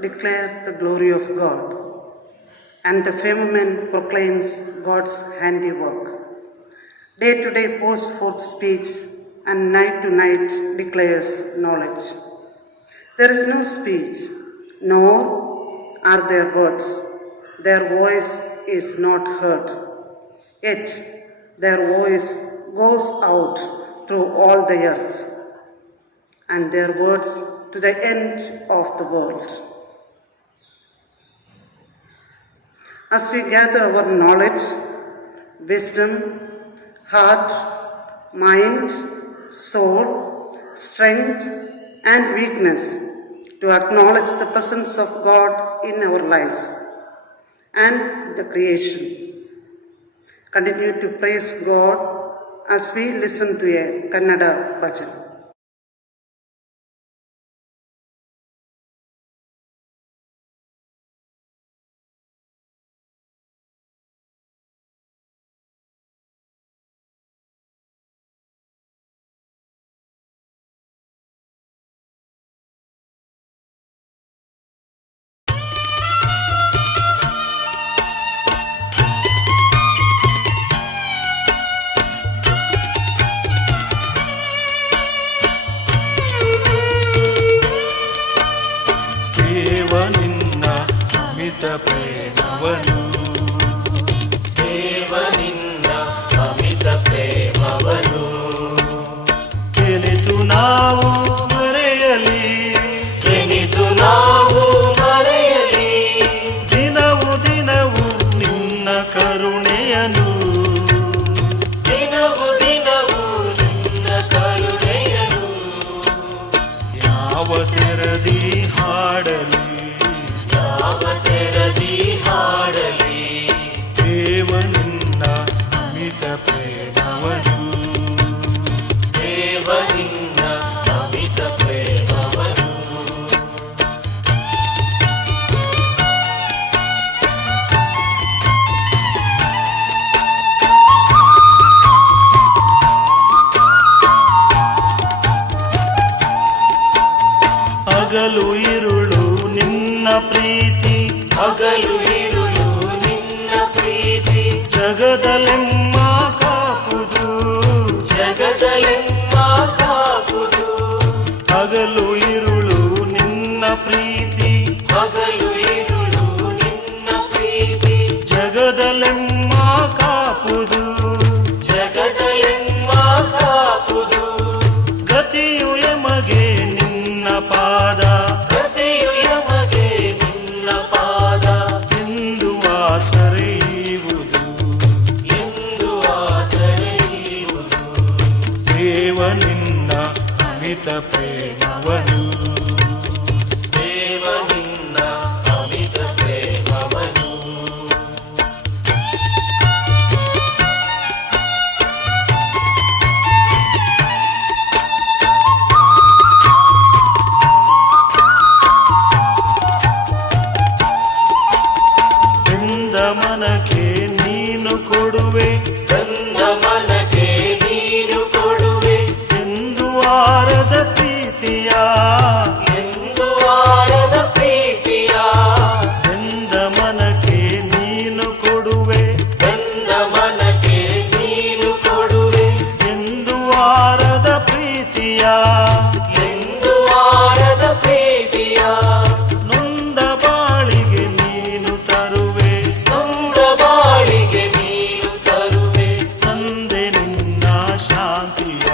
declare the glory of God, and the firmament proclaims God's handiwork. Day to day pours forth speech, and night to night declares knowledge. There is no speech, nor are there words. Their voice is not heard. Yet their voice goes out through all the earth, and their words to the end of the world. As we gather our knowledge, wisdom, heart, mind, soul, strength, and weakness to acknowledge the presence of God in our lives and the creation. Continue to praise God as we listen to a Kannada bhajan. ಪ್ರೇಮವನು ದೇವನಿನ್ನ ಅಮಿತ ಪ್ರೇಮವನು ಎನಿತು ನಾವು ಮರೆಯಲಿ ಎನಿತು ನಾವು ಮರೆಯಲಿ ದಿನವು ದಿನವು ನಿನ್ನ ಕರುಣೆಯನು ದಿನವು ದಿನವು ನಿನ್ನ ಕರುಣೆಯನು ಯಾವ ತೆರದಿ ಹಾಡಲಿ ಹಾಡಲಿ ದೇವನಿನ್ನ ಅಮಿತ ಪ್ರೇಮವನು ದೇವನಿನ್ನ ಅಮಿತ ಪ್ರೇಮವನು ಹಗಲು ಇರುಳು ನಿನ್ನ ಪ್ರೀತಿ ಹಗಲು ಇರುಳು ನಿನ್ನ ಪ್ರೀತಿ ಜಗದಲೆಮ್ಮ ಕಾಪುದು ಜಗದಲೆಮ್ಮ ಕಾಪುದು ಹಗಲು ಇರುಳು ನಿನ್ನ ಪ್ರೀತಿ ಹಗಲು ಇರುಳು ನಿನ್ನ ಪ್ರೀತಿ ಜಗದಲೆಮ್ಮ ಕಾಪುದು ಜಗದಲೆಮ್ಮ ಕಾಪುದು ಗತಿಯು ಎಮಗೆ ನಿನ್ನ ಪಾದ ಪ್ರೇಮವನು ದೇವನಿನ್ನ ಅಮಿತ ಪ್ರೇಮವನು ಗಂಧ ಮನಕ್ಕೆ ನೀನು ಕೊಡುವೆ ಗಂಧ ಮನಕ್ಕೆ ನೀನು ಕೊಡುವೆ ಎಂದು ವಾರದ ಪ್ರೀತಿಯ ಎಂದು ವಾರದ ಪ್ರೀತಿಯ ಗಂಧ ಮನಕ್ಕೆ ನೀನು ಕೊಡುವೆ ಗಂಧ ಮನಕ್ಕೆ ನೀನು ಕೊಡುವೆ ಎಂದು ವಾರದ ಪ್ರೀತಿಯ ಎಂದು ವಾರದ ಪ್ರೀತಿಯ ನೊಂದ ಬಾಳಿಗೆ ನೀನು ತರುವೆ ನೊಂದ ಬಾಳಿಗೆ ನೀನು ತರುವೆ ತಂದೆ ನಿನ್ನ ಶಾಂತಿಯ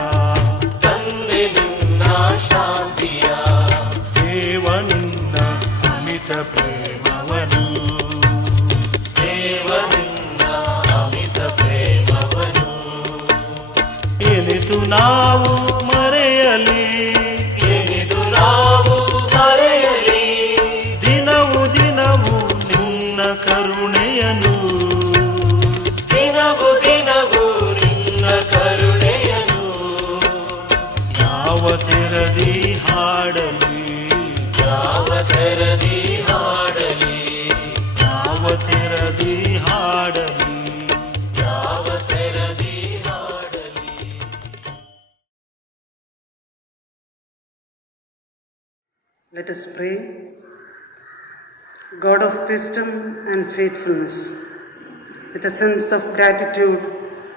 ತಂದೆ ನಿನ್ನ ಶಾಂತಿಯ ದೇವನಿನ್ನ ಅಮಿತ ಪ್ರೇಮವನು ದೇವನಿನ್ನ ಅಮಿತ ಪ್ರೇಮವನು ಎನಿತು ನಾವು ಮರೆಯಲಿ ಎನಿತು ನಾವು ಮರೆಯಲಿ ದಿನವು ದಿನವು ನಿನ್ನ ಕರುಣೆಯನು ದಿನವು ದಿನವು ನಿನ್ನ ಕರುಣೆಯನು ಯಾವ ತೆರದಿ ಹಾಡಲಿ ಯಾವ ತೆರದಿ ಹಾಡಲಿ ಯಾವ ತೆರದಿ ಹಾಡಲಿ ಯಾವ ತೆರದಿ ಹಾಡಲಿ. Let us pray. God of wisdom and faithfulness, with a sense of gratitude,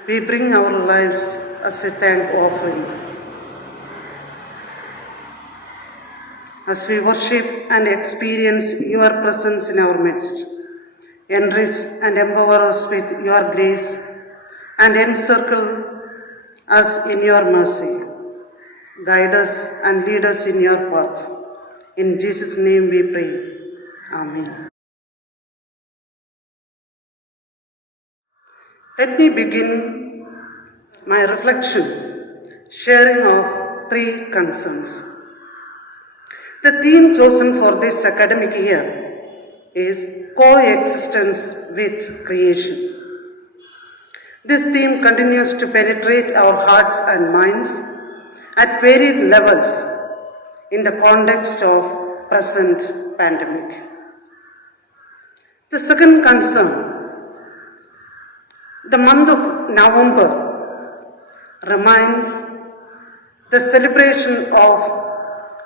we bring our lives as a thank offering. As we worship and experience your presence in our midst, enrich and empower us with your grace and encircle us in your mercy. Guide us and lead us in your path. In Jesus' name we pray. Amen. Let me begin my reflection sharing of 3 concerns. The theme chosen for this academic year is coexistence with creation. This theme continues to penetrate our hearts and minds at varied levels in the context of present pandemic. The second concern, the month of November reminds the celebration of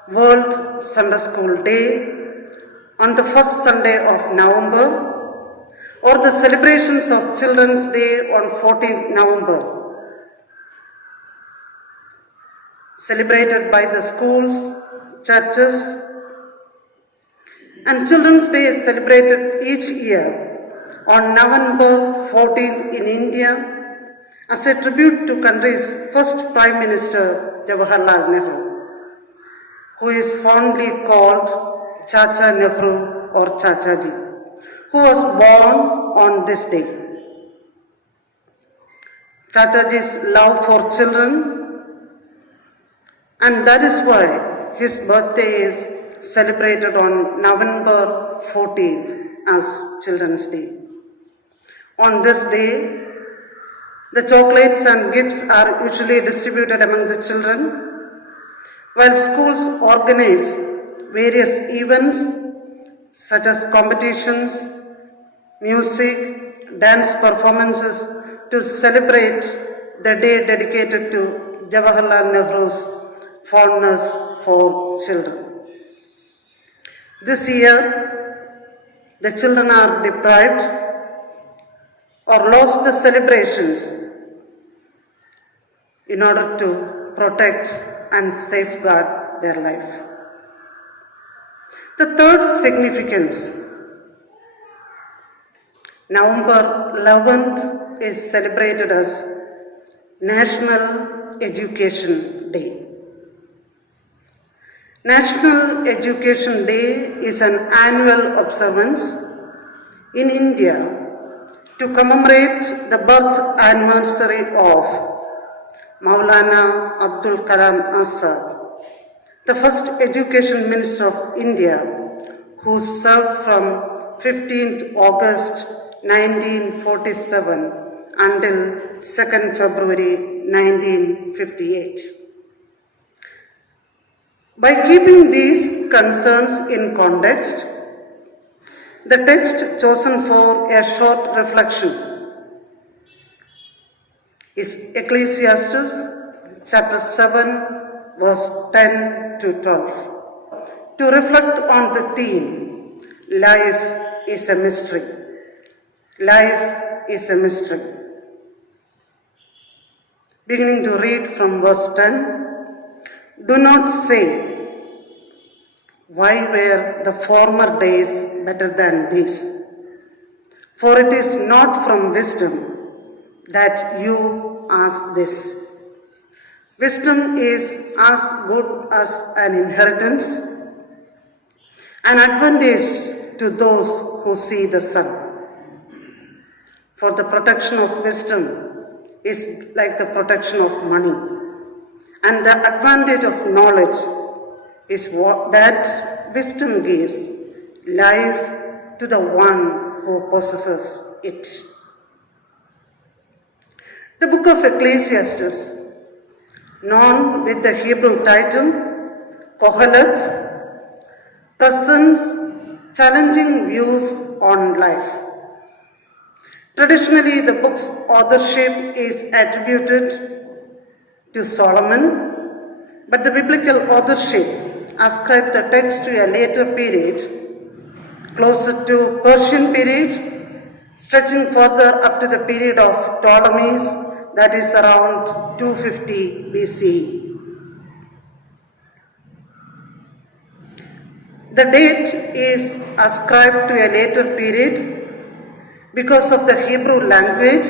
World Sunday School Day on the first Sunday of November, or the celebrations of Children's Day on 14th November, celebrated by the schools, churches, and Children's Day is celebrated each year on November 14th in India as a tribute to country's first Prime Minister Jawaharlal Nehru, who is fondly called Chacha Nehru or Chachaji, who was born on this day. Chachaji's love for children, and that is why his birthday is celebrated on November 14th as Children's Day. On this day, the chocolates and gifts are usually distributed among the children, while schools organize various events such as competitions, music, dance performances to celebrate the day dedicated to Jawaharlal Nehru's fondness for children. This year, the children are deprived or lost the celebrations in order to protect and safeguard their life. The third significance, November 11th is celebrated as National Education Day. National Education Day is an annual observance in India to commemorate the birth anniversary of Maulana Abdul Kalam Azad, the first Education Minister of India, who served from 15th August 1947 until 2nd February 1958. By keeping these concerns in context, the text chosen for a short reflection is Ecclesiastes chapter 7 verse 10 to 12, to reflect on the theme, life is a mystery. Life is a mystery. Beginning to read from verse 10, do not say, why were the former days better than these? For it is not from wisdom that you ask this. Wisdom is as good as an inheritance, an advantage to those who see the sun. For the protection of wisdom is like the protection of money, and the advantage of knowledge is that wisdom gives life to the one who possesses it. The book of Ecclesiastes, known with the Hebrew title Kohelet, presents challenging views on life. Traditionally, the book's authorship is attributed to Solomon, but the biblical authorship ascribed the text to a later period closer to Persian period, stretching further up to the period of Ptolemies, that is around 250 BC. The date is ascribed to a later period because of the Hebrew language,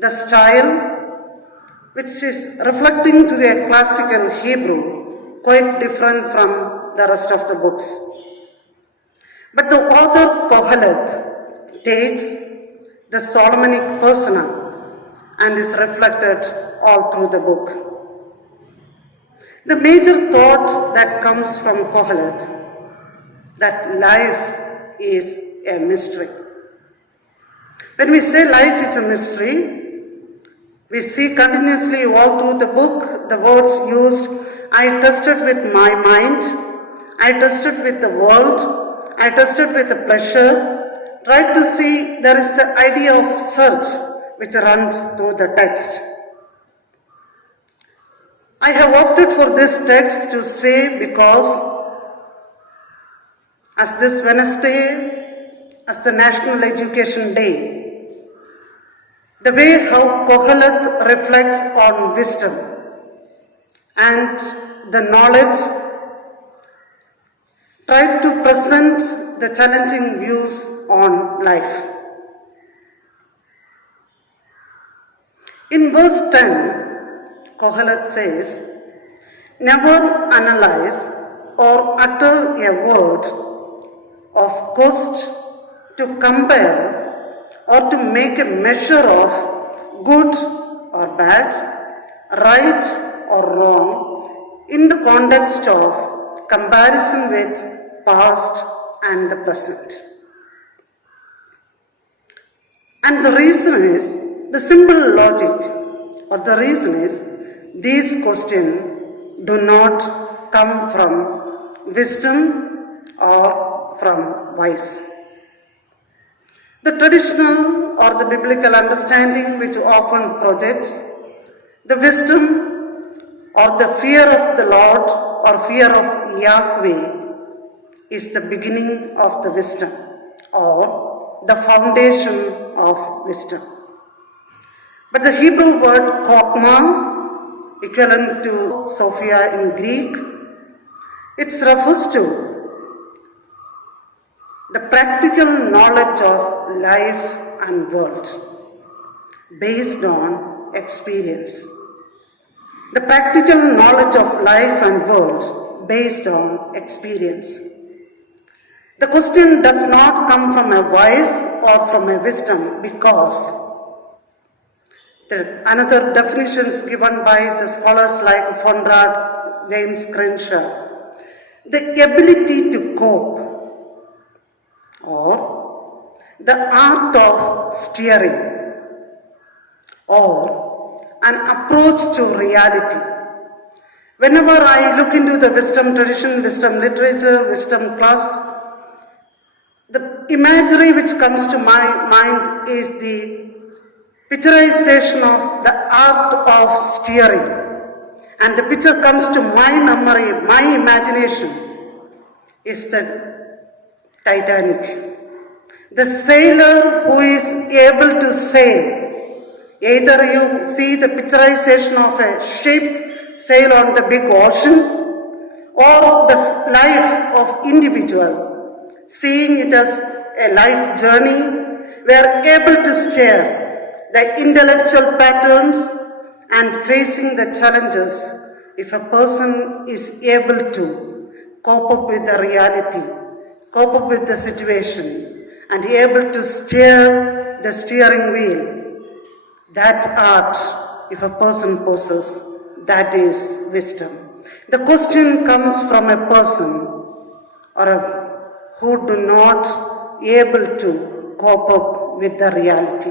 the style, which is reflecting to the classical Hebrew, quite different from the rest of the books. But the author Kohelet takes the Solomonic persona and is reflected all through the book. The major thought that comes from Kohelet, that life is a mystery. When we say life is a mystery, we see continuously all through the book the words used, I tested with my mind, I tested with the world, I tested with the pleasure, tried to see there is an idea of search which runs through the text. I have opted for this text to say because as this Wednesday, as the National Education Day, the way how Kohelet reflects on wisdom and the knowledge, tried to present the challenging views on life. In verse 10, Kohelet says, never analyze or utter a word of cost to compare or to make a measure of good or bad, right or wrong in the context of comparison with past and the present. And the reason is, the simple logic, or the reason is, these questions do not come from wisdom or from wise. The traditional or the biblical understanding which often projects the wisdom or the fear of the Lord or fear of Yahweh is the beginning of the wisdom or the foundation of wisdom. But the Hebrew word chokmah, equivalent to Sophia in Greek, it refers to the practical knowledge of life and world based on experience. The practical knowledge of life and world based on experience. The question does not come from a wise or from a wisdom because another definitions given by the scholars like Fonrad, James Crenshaw, the ability to cope or the art of steering or an approach to reality. Whenever I look into the wisdom tradition, wisdom literature, wisdom class, the imagery which comes to my mind is the picturization of the art of steering. And the picture comes to my memory, my imagination is the Titanic. The sailor who is able to sail, either you see the picturization of a ship sail on the big ocean or the life of individual, seeing it as a life journey, we are able to steer the intellectual patterns and facing the challenges if a person is able to cope up with the reality, cope up with the situation, and able to steer the steering wheel. That art, if a person possesses, that is wisdom. The question comes from a person who do not able to cope up with the reality.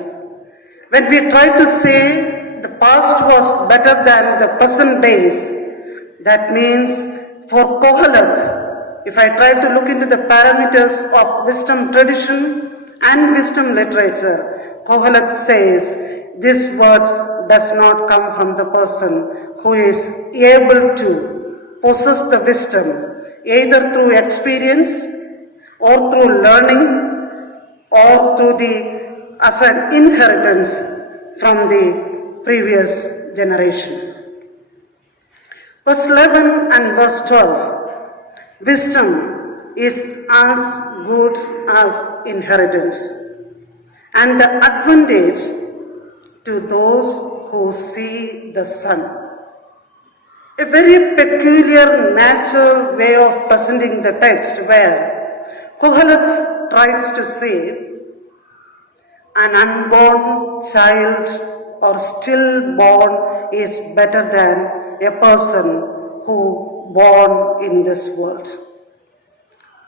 When we try to say the past was better than the present days, that means for Kohelet, if I try to look into the parameters of wisdom tradition and wisdom literature, Kohelet says this words does not come from the person who is able to possess the wisdom either through experience or through learning or through as an inheritance from the previous generation. Verse 11 and verse 12, wisdom is as good as inheritance, and the advantage to those who see the sun. A very peculiar, natural way of presenting the text where Kohelet tries to say an unborn child or stillborn is better than a person who born in this world.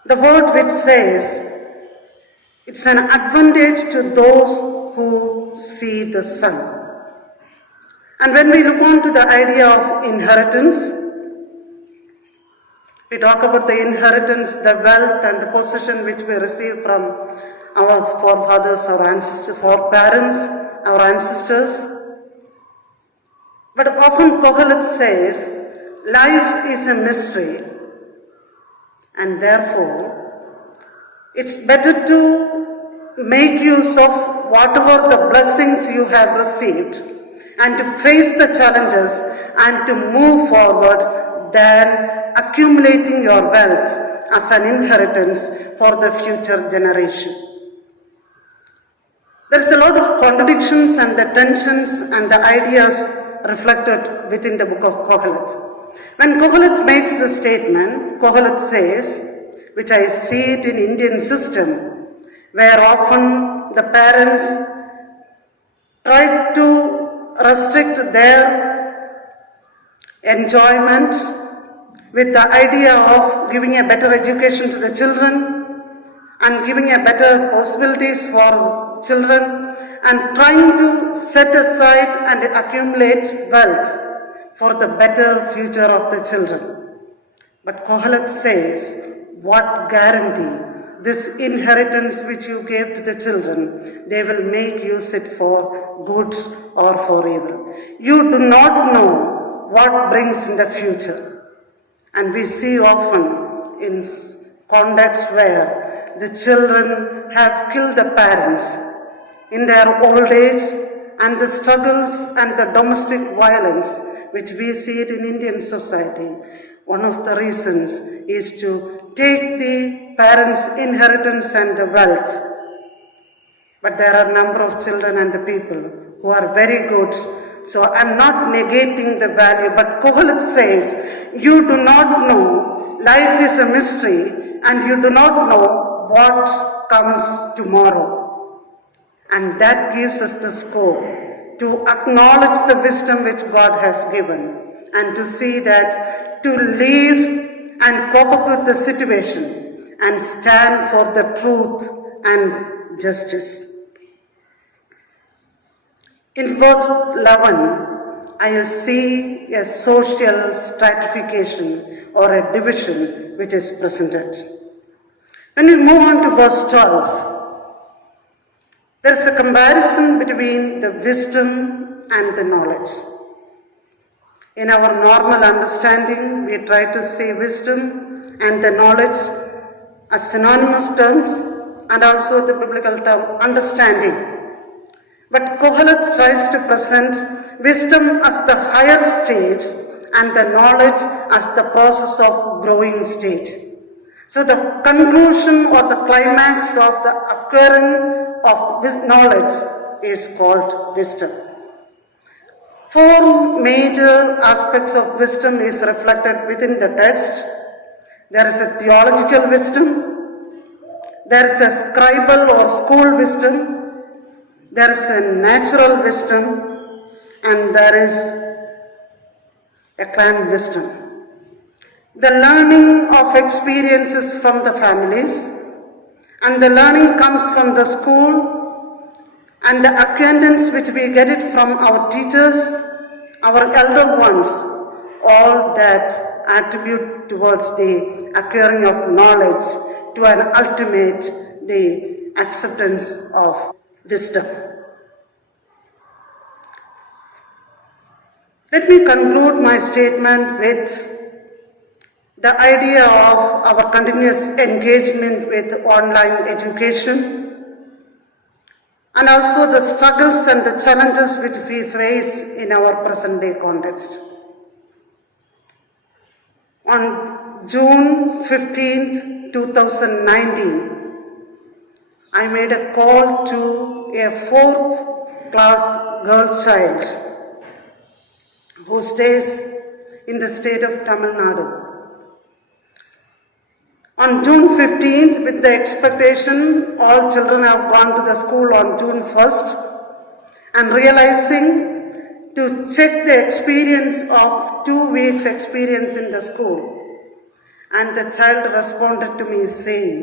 The word which says it's an advantage to those who see the sun. And when we look on to the idea of inheritance, we talk about the inheritance, the wealth and the possession which we receive from our forefathers, our ancestors, our parents, our ancestors. But often Kohelet says, life is a mystery, and therefore it's better to make use of whatever the blessings you have received and to face the challenges and to move forward than accumulating your wealth as an inheritance for the future generation. There is a lot of contradictions and the tensions and the ideas reflected within the book of Kohelet. When Kohelet makes the statement, Kohelet says, which I see it in Indian system, where often the parents try to restrict their enjoyment with the idea of giving a better education to the children and giving a better possibilities for children and trying to set aside and accumulate wealth for the better future of the children. But Kohelet says, what guarantee this inheritance which you gave to the children, they will make use it for good or for evil. You do not know what brings in the future. And we see often in contexts where the children have killed the parents in their old age, and the struggles and the domestic violence which we see it in Indian society. One of the reasons is to take the parents' inheritance and the wealth. But there are a number of children and the people who are very good. So I'm not negating the value, but Kohelet says, you do not know, life is a mystery, and you do not know what comes tomorrow. And that gives us the scope to acknowledge the wisdom which God has given and to see that to live and cope up with the situation and stand for the truth and justice. In verse 11, I see a social stratification or a division which is presented. When we move on to verse 12, there is a comparison between the wisdom and the knowledge. In our normal understanding, we try to see wisdom and the knowledge as synonymous terms and also the biblical term understanding. But Kohelet tries to present wisdom as the higher stage and the knowledge as the process of growing stage. So the conclusion or the climax of the acquiring of this knowledge is called wisdom. Four major aspects of wisdom is reflected within the text. There is a theological wisdom, there is a scribal or school wisdom, there is a natural wisdom, and there is a clan wisdom. The learning of experiences from the families, and the learning comes from the school, and the acquaintance which we get it from our teachers, our elder ones, all that attribute towards the acquiring of knowledge to an ultimate, the acceptance of wisdom. Let me conclude my statement with The idea of our continuous engagement with online education, and also the struggles and the challenges which we face in our present day context. On June 15th, 2019, I made a call to a 4th class girl child who stays in the state of Tamil Nadu. On June 15th, with the expectation all children have gone to the school on June 1st, and realizing to check the experience of 2 weeks experience in the school, and the child responded to me saying,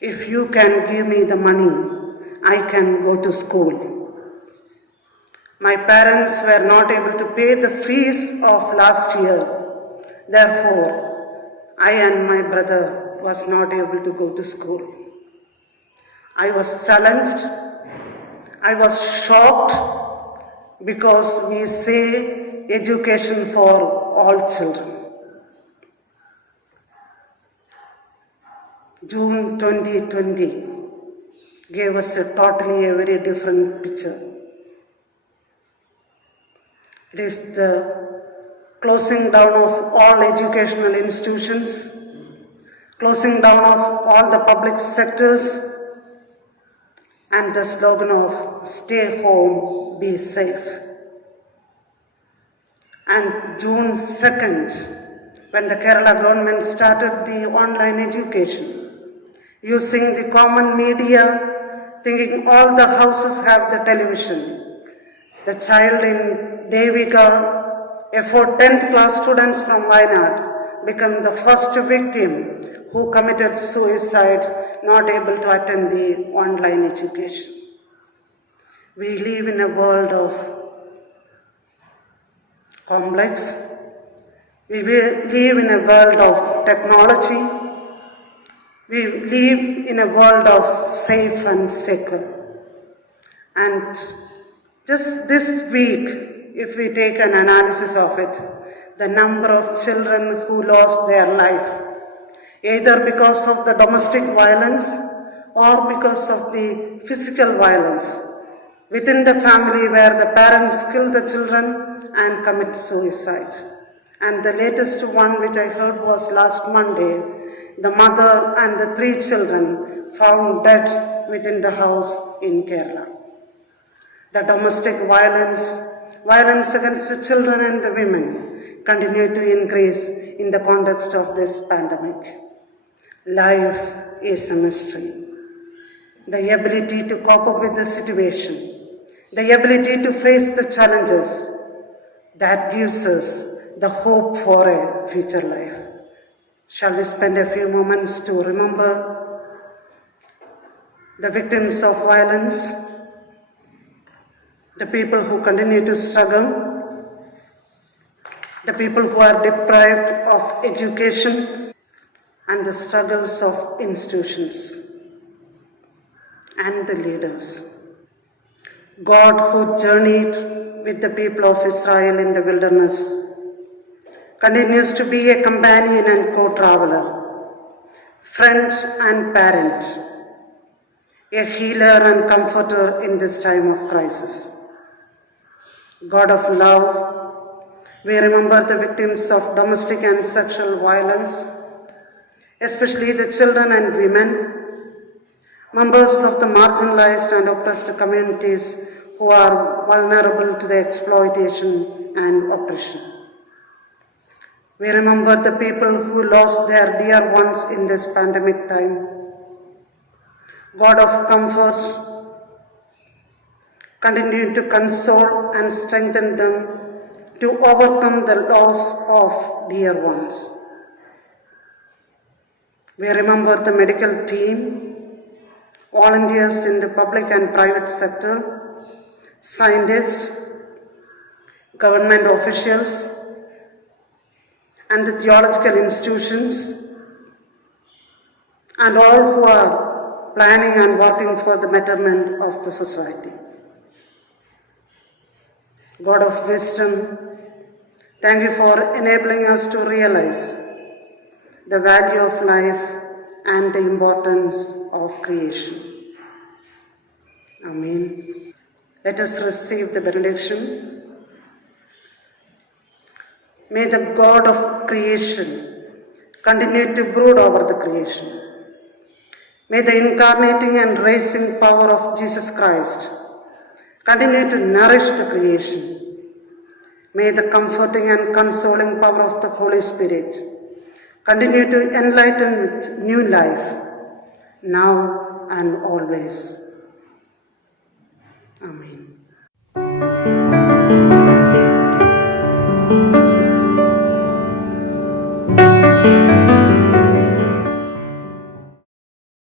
"If you can give me the money, I can go to school." My parents were not able to pay the fees of last year. Therefore, I and my brother was not able to go to school. I was challenged. I was shocked because we say education for all children. June 2020 gave us a very different picture. It is the closing down of all educational institutions, closing down of all the public sectors, and the slogan of "Stay home, be safe." And June 2nd, when the Kerala government started the online education, using the common media, thinking all the houses have the television, the child in Devika, a 10th class students from Wayanad, became the first victim who committed suicide, not able to attend the online education. We live in a world of complex. We live in a world of technology. We live in a world of safe and secure. And just this week, if we take an analysis of it, the number of children who lost their life, either because of the domestic violence or because of the physical violence within the family, where the parents kill the children and commit suicide. And the latest one which I heard was last Monday, the mother and the 3 children found dead within the house in Kerala. The domestic violence against the children and the women continue to increase in the context of this pandemic. Life is a mystery. The ability to cope up with the situation, the ability to face the challenges, that gives us the hope for a future life. Shall we spend a few moments to remember the victims of violence, the people who continue to struggle, the people who are deprived of education, and the struggles of institutions and the leaders. God, who journeyed with the people of Israel in the wilderness, continues to be a companion and co-traveler, friend and parent, a healer and comforter in this time of crisis. God of love, we remember the victims of domestic and sexual violence, especially the children and women, members of the marginalized and oppressed communities who are vulnerable to the exploitation and oppression. We remember the people who lost their dear ones in this pandemic time. God of comfort, continue to console and strengthen them to overcome the loss of dear ones. We remember the medical team, volunteers in the public and private sector, scientists, government officials, and the theological institutions, and all who are planning and working for the betterment of the society. God of wisdom, Thank you for enabling us to realize the value of life and the importance of creation. Amen. Let us receive the benediction. May the God of creation continue to brood over the creation. May the incarnating and raising power of Jesus Christ continue to nourish the creation. May the comforting and consoling power of the Holy Spirit continue to enlighten with new life, now and always. Amen.